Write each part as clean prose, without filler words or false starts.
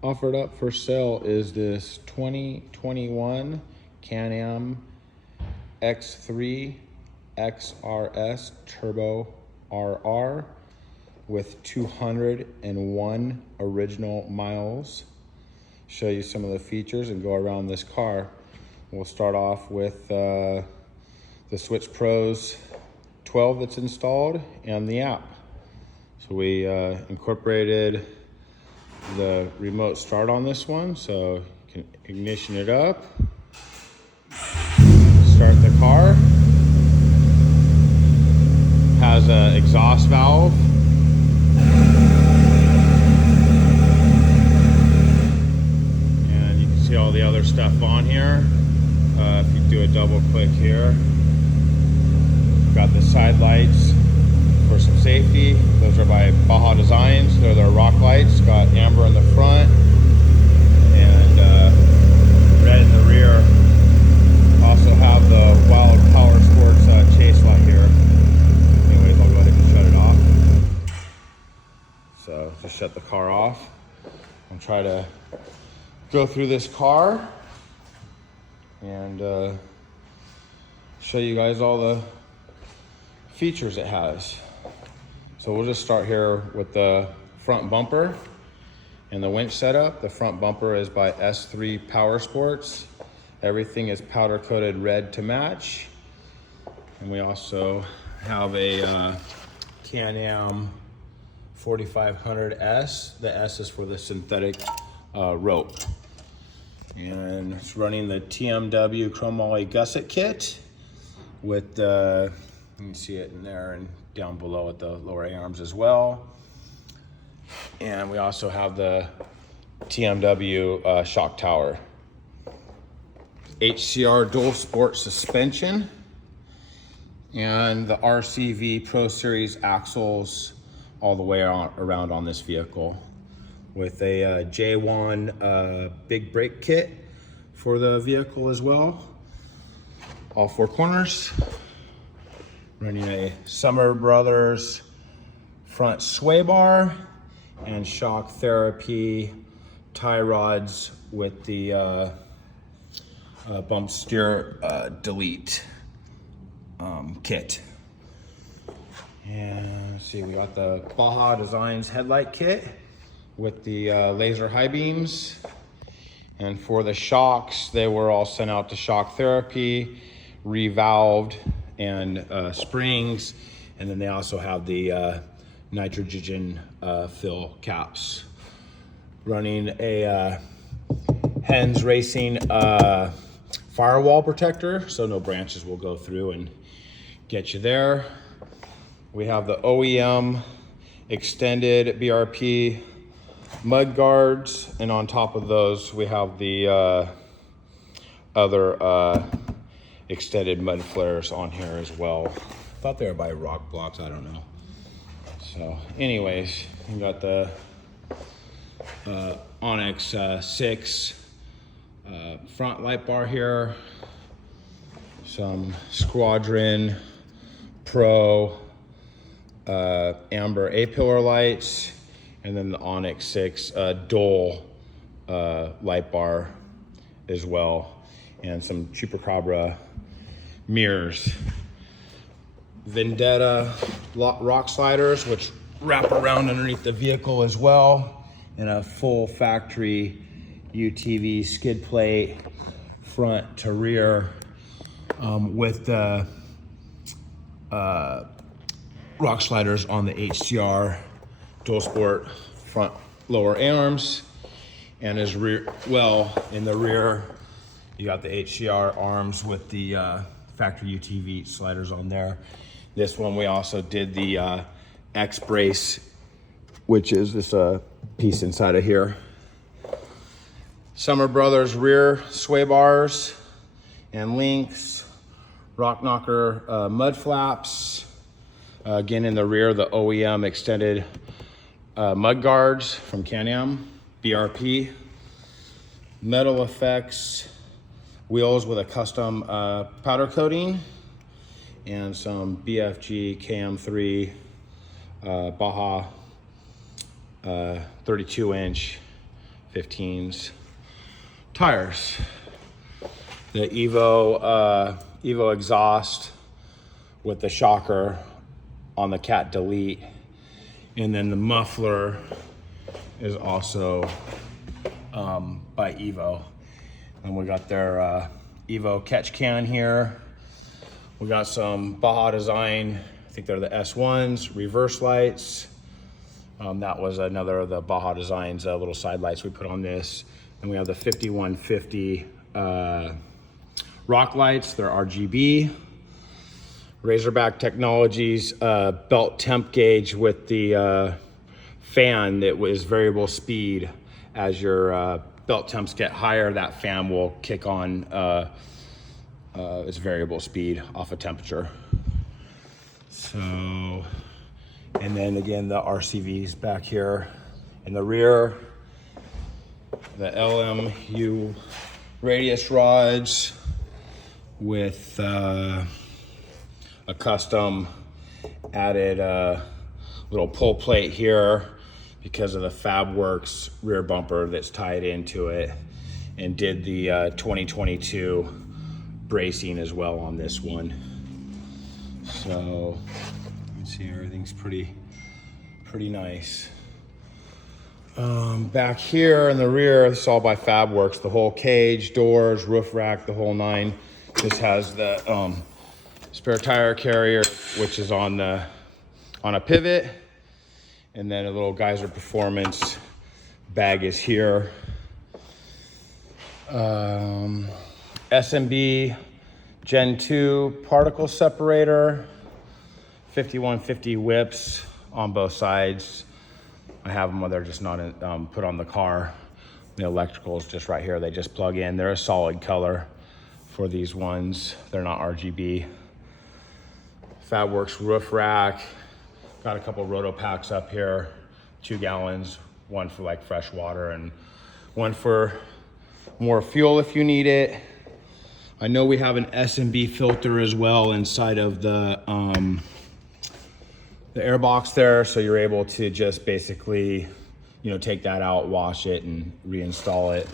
Offered up for sale is this 2021 Canam X3 XRS Turbo RR with 201 original miles. Show you some of the features and go around this car. We'll start off with the Switch Pros 12 that's installed and the app. So we incorporated the remote start on this one, so you can ignition it up, start the car. Has an exhaust valve. And you can see all the other stuff on here. If you do a double click here, got the side lights for some safety. Those are by Baja Designs. They're their rock lights. Got amber in the front and red in the rear. Also have the Wild Power Sports chase light here. Anyways, I'll go ahead and shut it off. So just shut the car off and try to go through this car and show you guys all the features it has. So we'll just start here with the front bumper and the winch setup. The front bumper is by S3 Power Sports. Everything is powder coated red to match. And we also have a Canam 4500S. The S is for the synthetic rope. And it's running the TMW chromoly gusset kit with the, you can see it in there and down below at the lower arms as well. And we also have the TMW shock tower. HCR dual sport suspension and the RCV Pro Series axles all the way around on this vehicle with a J1 big brake kit for the vehicle as well. All four corners. Running a Summer Brothers front sway bar and shock therapy tie rods with the bump steer delete kit. And let's see, we got the Baja Designs headlight kit with the laser high beams. And for the shocks, they were all sent out to shock therapy, revalved, and springs, and then they also have the nitrogen fill caps. Running a Hens Racing firewall protector, so no branches will go through and get you there. We have the OEM extended BRP mud guards, and on top of those we have the other extended mud flares on here as well. Thought they were by rock blocks, I don't know. So anyways, you got the Onyx 6 front light bar here, some Squadron Pro amber A-pillar lights, and then the Onyx 6 dual light bar as well, and some Chupacabra mirrors. Vendetta rock sliders, which wrap around underneath the vehicle as well, and a full factory UTV skid plate front to rear with the rock sliders on the HCR dual sport front lower arms, and as rear, well, in the rear you got the HCR arms with the factory UTV sliders on there. This one we also did the X brace, which is this piece inside of here. Summer Brothers rear sway bars and links, rock knocker mud flaps. Again, in the rear, the OEM extended mud guards from Canam, BRP. Metal effects, wheels with a custom powder coating, and some BFG KM3 Baja 32-inch 15s. Tires. The Evo exhaust with the shocker on the cat delete. And then the muffler is also by Evo. And we got their Evo catch can here. We got some Baja design, I think they're the S1s, reverse lights. That was another of the Baja Designs little side lights we put on this. And we have the 5150 rock lights, they're RGB. Razorback Technologies belt temp gauge with the fan that was variable speed. As your belt temps get higher, that fan will kick on its variable speed off of temperature. So, and then again, the RCVs back here in the rear, the LMU radius rods with a custom added little pull plate here because of the FabWorks rear bumper that's tied into it, and did the 2022 bracing as well on this one. So you can see everything's pretty nice. Back here in the rear, this is all by FabWorks. The whole cage, doors, roof rack, the whole nine. This has the spare tire carrier, which is on a pivot, and then a little Geyser Performance bag is here. SMB Gen 2 particle separator, 5150 whips on both sides. I have them where they're just not put on the car. The electrical is just right here. They just plug in. They're a solid color for these ones. They're not RGB. FabWorks roof rack. Got a couple roto packs up here, 2 gallons, one for like fresh water and one for more fuel if you need it. I know we have an S&B filter as well inside of the air box there, so you're able to just basically, you know, take that out, wash it, and reinstall it.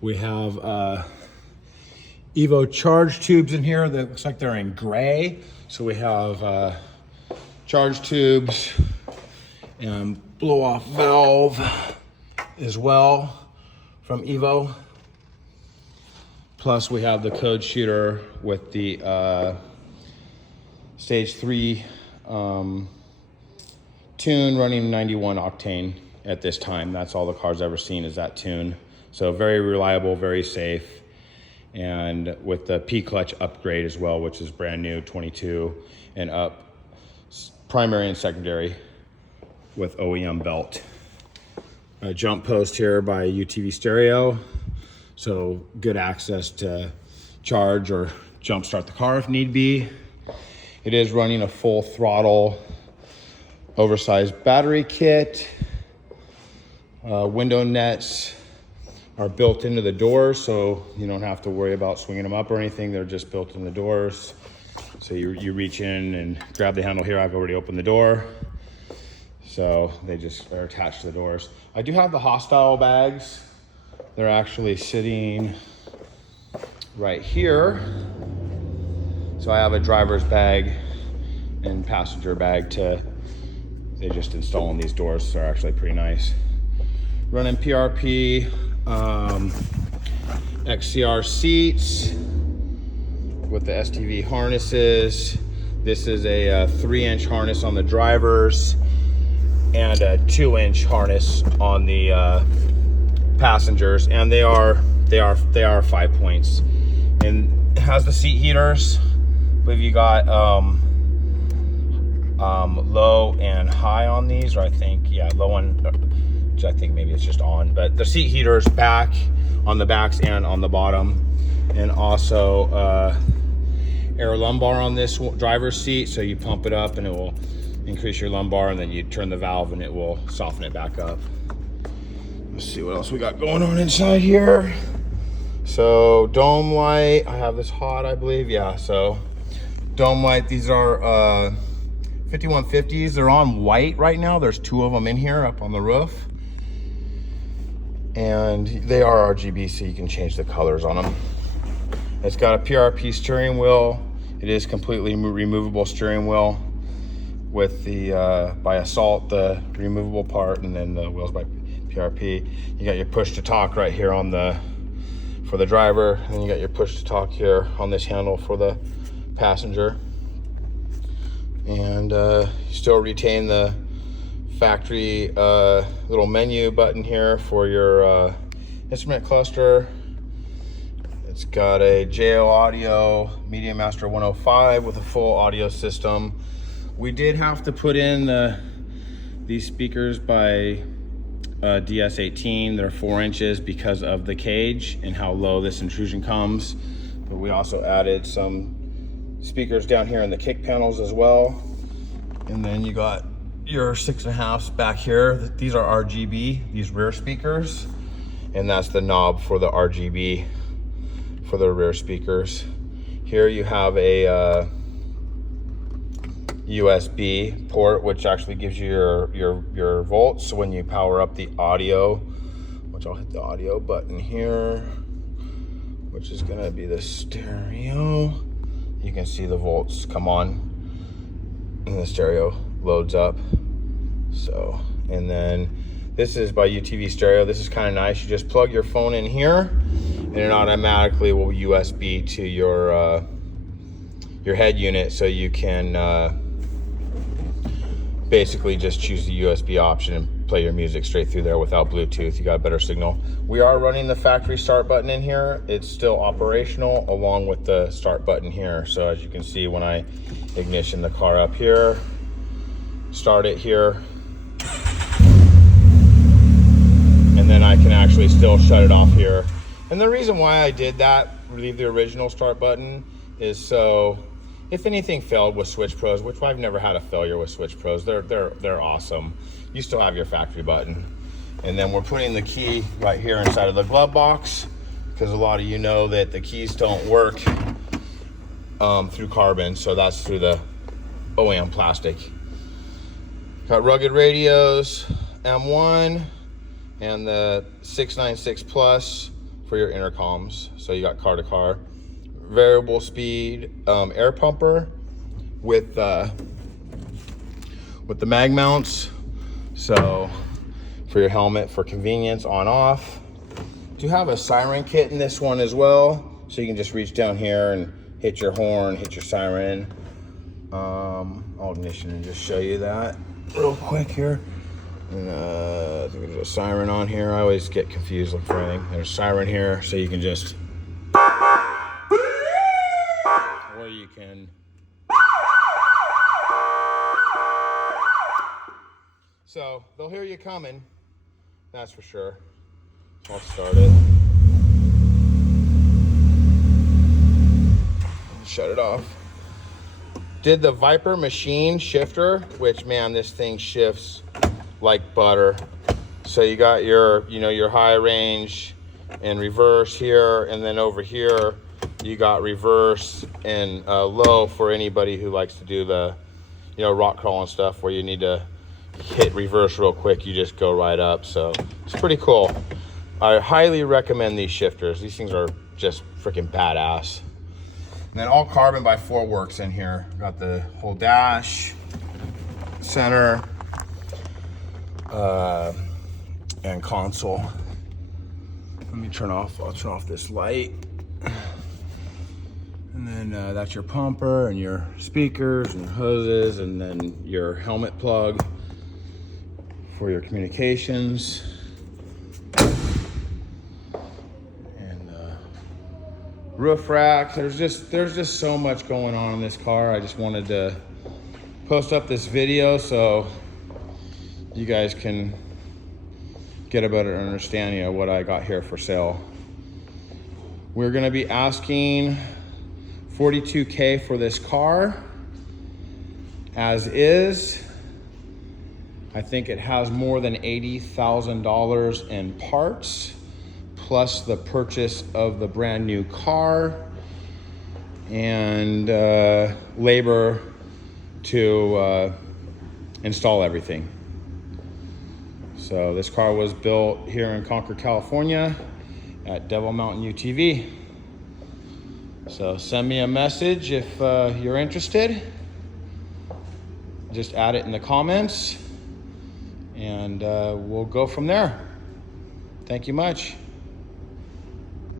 We have Evo charge tubes in here that looks like they're in gray. So we have charge tubes and blow off valve as well from Evo. Plus we have the code shooter with the stage 3 tune running 91 octane at this time. That's all the car's ever seen is that tune. So very reliable, very safe. And with the P clutch upgrade as well, which is brand new, 22 and up, primary and secondary with OEM belt. A jump post here by UTV stereo. So good access to charge or jump start the car if need be. It is running a full throttle, oversized battery kit. Window nets are built into the doors, so you don't have to worry about swinging them up or anything. They're just built in the doors. So you reach in and grab the handle here. I've already opened the door. So they just are attached to the doors. I do have the Hostyle bags. They're actually sitting right here. So I have a driver's bag and passenger bag they just install in these doors. So they're actually pretty nice. Running PRP, XCR seats with the STV harnesses. This is a 3-inch harness on the drivers and a 2-inch harness on the passengers, and they are 5 points. And it has the seat heaters. I believe you got low and high on these, or I think low and which I think maybe it's just on, but the seat heaters back on the backs and on the bottom, and also air lumbar on this driver's seat. So you pump it up and it will increase your lumbar, and then you turn the valve and it will soften it back up. Let's see what else we got going on inside here. So dome light, I have this hot, I believe. Yeah, so dome light, these are 5150s. They're on white right now. There's 2 of them in here up on the roof. And they are RGB, so you can change the colors on them. It's got a PRP steering wheel. It is completely removable steering wheel with the by Assault, the removable part, and then the wheels by PRP. You got your push to talk right here on the for the driver, and you got your push to talk here on this handle for the passenger. And you still retain the factory little menu button here for your instrument cluster. It's got a JO Audio Media Master 105 with a full audio system. We did have to put in these speakers by DS18. They're 4 inches because of the cage and how low this intrusion comes. But we also added some speakers down here in the kick panels as well. And then you got your 6.5s back here. These are RGB, these rear speakers. And that's the knob for the RGB for the rear speakers. Here you have a USB port, which actually gives you your volts. So when you power up the audio, which I'll hit the audio button here, which is gonna be the stereo, you can see the volts come on and the stereo loads up. So, and then this is by UTV Stereo. This is kind of nice. You just plug your phone in here and it automatically will USB to your head unit, so you can basically just choose the USB option and play your music straight through there without Bluetooth. You got a better signal. We are running the factory start button in here. It's still operational along with the start button here. So as you can see, when I ignition the car up here, start it here, and then I can actually still shut it off here. And the reason why I did that, leave the original start button, is so if anything failed with Switch Pros, which I've never had a failure with Switch Pros, they're awesome. You still have your factory button. And then we're putting the key right here inside of the glove box, because a lot of you know that the keys don't work through carbon, so that's through the OEM plastic. Got rugged radios, M1, and the 696 Plus for your intercoms. So you got car to car. Variable speed air pumper with the mag mounts, so for your helmet for convenience on off. Do have a siren kit in this one as well, so you can just reach down here and hit your horn, hit your siren. I'll ignition and just show you that real quick here. And I think there's a siren on here. I always get confused looking for anything. There's a siren here, so you can just, or you can, so they'll hear you coming, that's for sure. So I'll start it. Shut it off. Did the Viper machine shifter, which, man, this thing shifts like butter. So you got your, your high range and reverse here, and then over here you got reverse and low for anybody who likes to do the, rock crawling stuff where you need to hit reverse real quick. You just go right up. So it's pretty cool. I highly recommend these shifters. These things are just freaking badass. And then all carbon by 4 works in here. Got the whole dash, center, and console. Let me I'll turn off this light. And then that's your pumper and your speakers and hoses, and then your helmet plug for your communications. And roof rack. There's just so much going on in this car. I just wanted to post up this video so you guys can get a better understanding of what I got here for sale. We're gonna be asking $42K for this car as is. I think it has more than $80,000 in parts, plus the purchase of the brand new car and labor to install everything. So this car was built here in Concord, California at Devil Mountain UTV. So send me a message if you're interested. Just add it in the comments and we'll go from there. Thank you much.